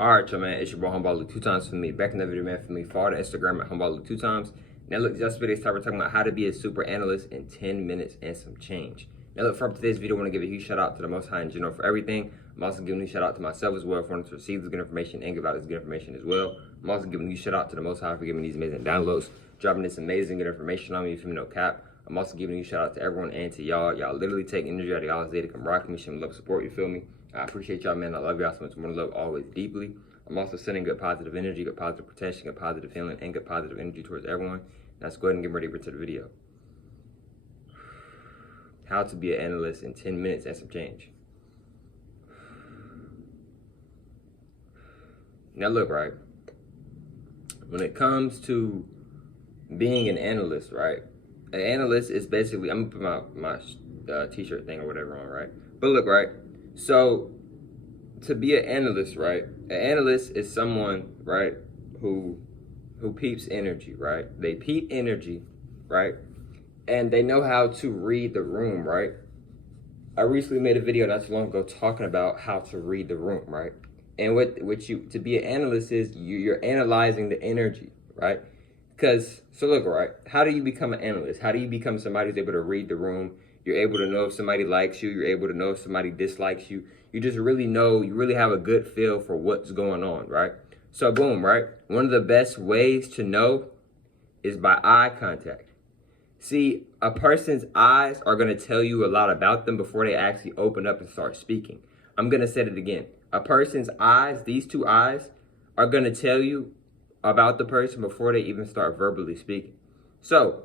Alright, y'all, man, it's your boy Homeball Luke 2 times for me. Back in the video, man, for me. Follow the Instagram at Homeball Luke 2 times. Now, look, this video's time we're talking about how to be a super analyst in 10 minutes and some change. Now, look, for today's video, I want to give a huge shout out to the Most High in general for everything. I'm also giving a shout out to myself as well for wanting to receive this good information and give out this good information as well. I'm also giving a shout out to the Most High for giving these amazing downloads, dropping this amazing good information on me from no cap. I'm also giving a shout out to everyone and to y'all. Y'all literally take energy out of y'all's day to come rock me, show me love, support, you feel me? I appreciate y'all, man. I love y'all so much. More love always deeply. I'm also sending good positive energy, good positive protection, good positive healing, and good positive energy towards everyone. Let's go ahead and get ready to the video. How to be an analyst in 10 minutes and some change. Now look, right? When it comes to being an analyst, right? An analyst is basically, I'm gonna put my t-shirt thing or whatever on, right? But look, right? So to be an analyst, right? An analyst is someone, right, who peeps energy, right? They peep energy, right? And they know how to read the room, right? I recently made a video not too long ago talking about how to read the room, right? And what you to be an analyst is you're analyzing the energy, right? Because so look, right? How do you become an analyst? How do you become somebody who's able to read the room? You're able to know if somebody likes you. You're able to know if somebody dislikes you. You just really know, you really have a good feel for what's going on, right? So boom, right? One of the best ways to know is by eye contact. See, a person's eyes are going to tell you a lot about them before they actually open up and start speaking. I'm going to say it again. A person's eyes, these two eyes, are going to tell you about the person before they even start verbally speaking. So,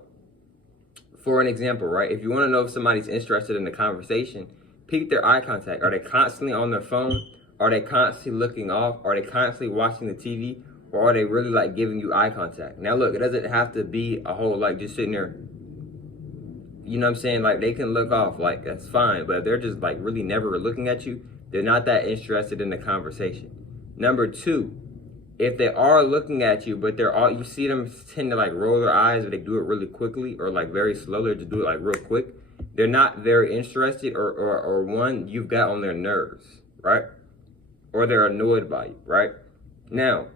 for an example, right? If you want to know if somebody's interested in the conversation, peep their eye contact. Are they constantly on their phone? Are they constantly looking off? Are they constantly watching the TV? Or are they really like giving you eye contact? Now look, it doesn't have to be a whole like just sitting there. You know what I'm saying? Like they can look off, like that's fine. But if they're just like really never looking at you, they're not that interested in the conversation. Number two, if they are looking at you, but they're all, you see them tend to like roll their eyes or they do it really quickly or like very slowly or just do it like real quick. They're not very interested or one, you've got on their nerves, right? Or they're annoyed by you, right? Now,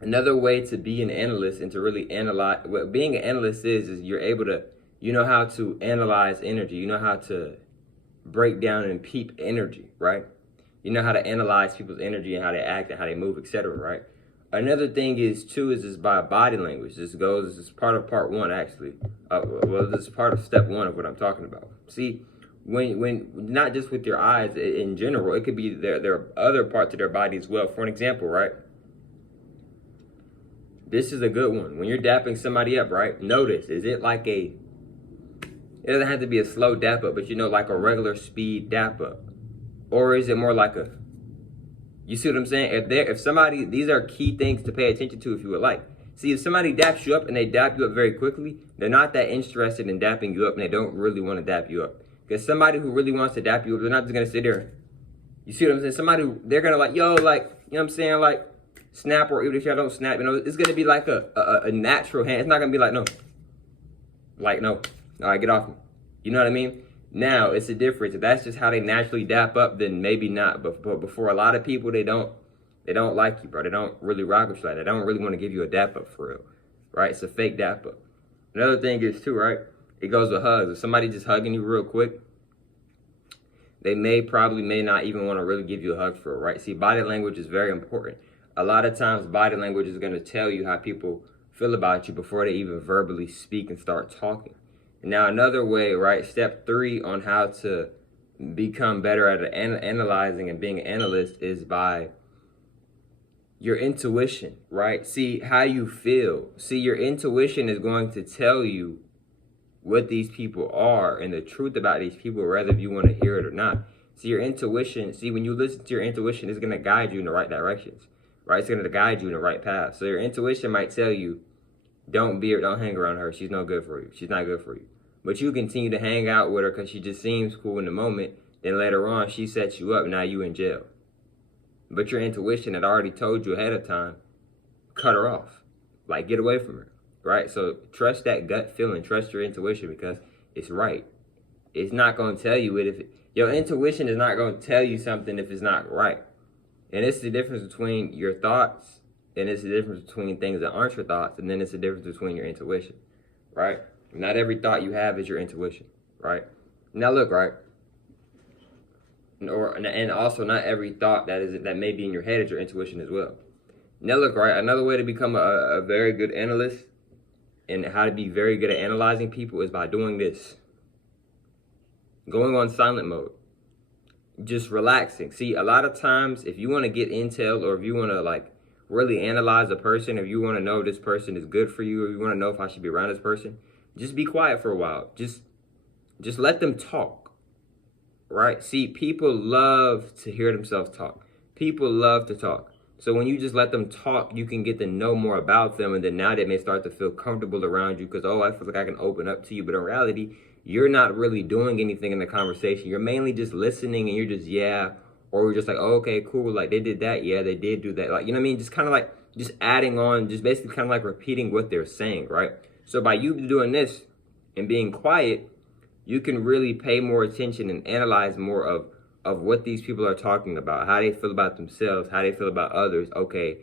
another way to be an analyst and to really analyze, what being an analyst is you're able to, you know how to analyze energy. You know how to break down and peep energy, right? You know how to analyze people's energy and how they act and how they move, etc., right? Another thing is by body language. This is part of part one, actually. This is part of step one of what I'm talking about. See, when not just with your eyes in general, it could be there are other parts of their body as well. For an example, right? This is a good one. When you're dapping somebody up, right? Notice, is it like it doesn't have to be a slow dap up, but you know, like a regular speed dap up? Or is it more like you see what I'm saying? If somebody, these are key things to pay attention to if you would like. See, if somebody daps you up and they dap you up very quickly, they're not that interested in dapping you up and they don't really want to dap you up. Because somebody who really wants to dap you up, they're not just going to sit there. You see what I'm saying? Somebody, they're going to like, yo, like, you know what I'm saying? Like, snap, or even if y'all don't snap, you know, it's going to be like a natural hand. It's not going to be like, no. Like, no. All right, get off me. You know what I mean? Now, it's a difference. If that's just how they naturally dap up, then maybe not. But before a lot of people, they don't like you, bro. They don't really rock with you like that. They don't really want to give you a dap up for real, right? It's a fake dap up. Another thing is too, right? It goes with hugs. If somebody just hugging you real quick, they may not even want to really give you a hug for it, right? See, body language is very important. A lot of times, body language is going to tell you how people feel about you before they even verbally speak and start talking. Now, another way, right, step 3 on how to become better at analyzing and being an analyst is by your intuition, right? See how you feel. See, your intuition is going to tell you what these people are and the truth about these people, whether if you want to hear it or not. See, your intuition, when you listen to your intuition, it's going to guide you in the right directions, right? It's going to guide you in the right path. So your intuition might tell you, don't hang around her. She's no good for you. She's not good for you. But you continue to hang out with her because she just seems cool in the moment. Then later on, she sets you up. Now you in jail. But your intuition had already told you ahead of time, cut her off. Like, get away from her, right? So trust that gut feeling. Trust your intuition because it's right. It's not going to tell you it if your intuition is not going to tell you something if it's not right. And it's the difference between your thoughts, and it's the difference between things that aren't your thoughts, and then it's the difference between your intuition, right? Not every thought you have is your intuition, right? Now look, right? And also not every thought that may be in your head is your intuition as well. Now look, right? Another way to become a very good analyst and how to be very good at analyzing people is by doing this. Going on silent mode. Just relaxing. See, a lot of times if you want to get intel, or if you want to like really analyze a person, if you want to know if this person is good for you, or you want to know if I should be around this person, just be quiet for a while. Just let them talk. Right? See, people love to hear themselves talk. People love to talk. So when you just let them talk, you can get to know more about them, and then now they may start to feel comfortable around you because, oh, I feel like I can open up to you. But in reality, you're not really doing anything in the conversation. You're mainly just listening, and you're just, yeah, or you're just like, oh, okay, cool, like they did that, yeah, they did do that. Like, you know what I mean? Just kind of like, just adding on, just basically kind of like repeating what they're saying, right? So by you doing this and being quiet, you can really pay more attention and analyze more of what these people are talking about, how they feel about themselves, how they feel about others. Okay,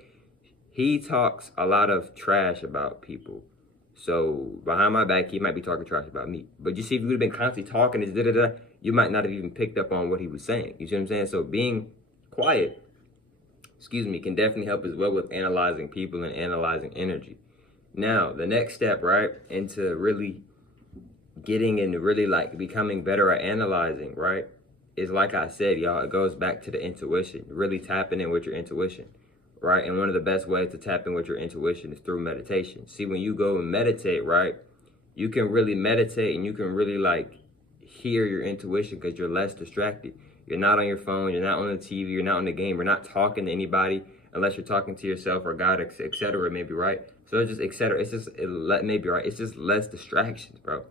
he talks a lot of trash about people. So behind my back, he might be talking trash about me. But you see, if you would have been constantly talking this da-da-da, you might not have even picked up on what he was saying. You see what I'm saying? So being quiet, can definitely help as well with analyzing people and analyzing energy. Now, the next step, right, into really getting into really like becoming better at analyzing, right, is like I said, y'all, it goes back to the intuition, really tapping in with your intuition, right? And one of the best ways to tap in with your intuition is through meditation. See, when you go and meditate, right, you can really meditate and you can really like hear your intuition because you're less distracted. You're not on your phone, you're not on the TV, you're not on the game, you're not talking to anybody unless you're talking to yourself or God, etc. maybe, right? So it's just etc. It's just maybe, right? It's just less distractions, bro.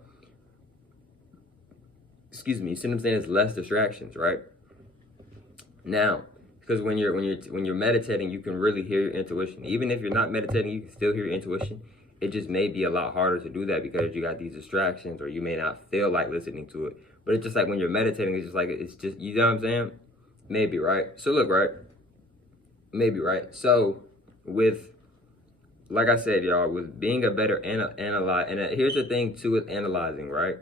You see what I'm saying? It's less distractions, right? Now, because when you're meditating, you can really hear your intuition. Even if you're not meditating, you can still hear your intuition. It just may be a lot harder to do that because you got these distractions, or you may not feel like listening to it. But it's just like when you're meditating, it's just like, it's just, you know what I'm saying? Maybe, right? So look, right? Maybe, right? So with, like I said, y'all, with being a better analyze, and here's the thing too with analyzing, right?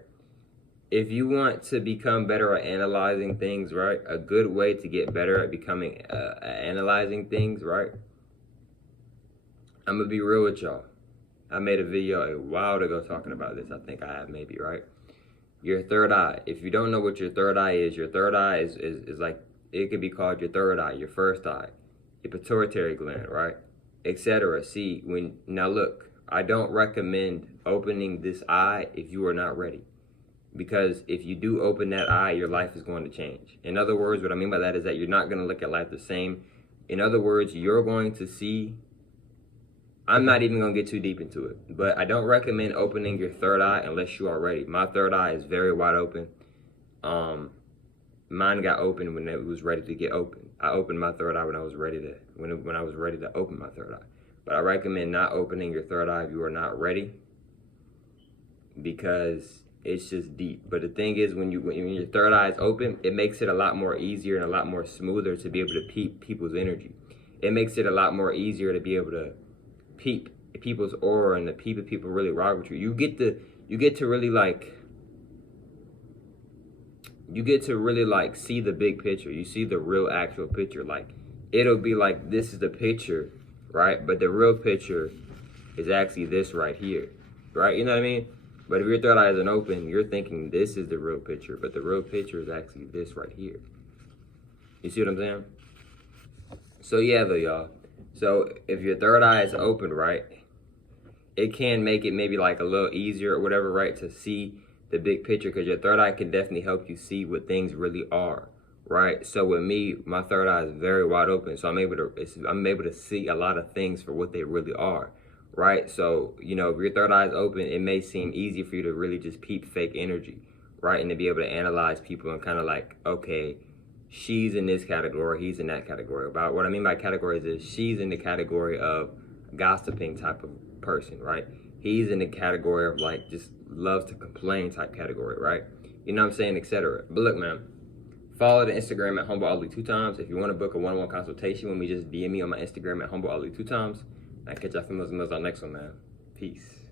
If you want to become better at analyzing things, right, a good way to get better at becoming analyzing things, right, I'm going to be real with y'all. I made a video a while ago talking about this. I think I have, maybe, right? Your third eye. If you don't know what your third eye is, your third eye is like, it could be called your third eye, your first eye, your pituitary gland, right, etc. See, now look, I don't recommend opening this eye if you are not ready. Because if you do open that eye, your life is going to change. In other words, what I mean by that is that you're not going to look at life the same. In other words, you're going to see, I'm not even going to get too deep into it, but I don't recommend opening your third eye unless you are ready. My third eye is very wide open. Mine got open when it was ready to get open. I opened my third eye when I was ready to open my third eye. But I recommend not opening your third eye if you are not ready, because it's just deep. But the thing is, when your third eye is open, it makes it a lot more easier and a lot more smoother to be able to peep people's energy. It makes it a lot more easier to be able to peep people's aura and to peep if people really rock with you. You get to really like see the big picture. You see the real actual picture. Like, it'll be like, this is the picture, right? But the real picture is actually this right here, right? You know what I mean? But if your third eye isn't open, you're thinking this is the real picture, but the real picture is actually this right here. You see what I'm saying? So yeah, though, y'all. So if your third eye is open, right, it can make it maybe like a little easier or whatever, right, to see the big picture, because your third eye can definitely help you see what things really are, right? So with me, my third eye is very wide open, so I'm able to see a lot of things for what they really are. Right? So, you know, if your third eye is open, it may seem easy for you to really just peep fake energy, right? And to be able to analyze people and kind of like, okay, she's in this category, he's in that category. About what I mean by categories is she's in the category of gossiping type of person, right? He's in the category of like just loves to complain type category, right? You know what I'm saying, etc. But look, man, Follow the Instagram at Humble Ali 2 times. If you want to book a one-on-one consultation with me, just DM me on my Instagram at Humble Ali 2 times. I catch y'all females and males on next one, man. Peace.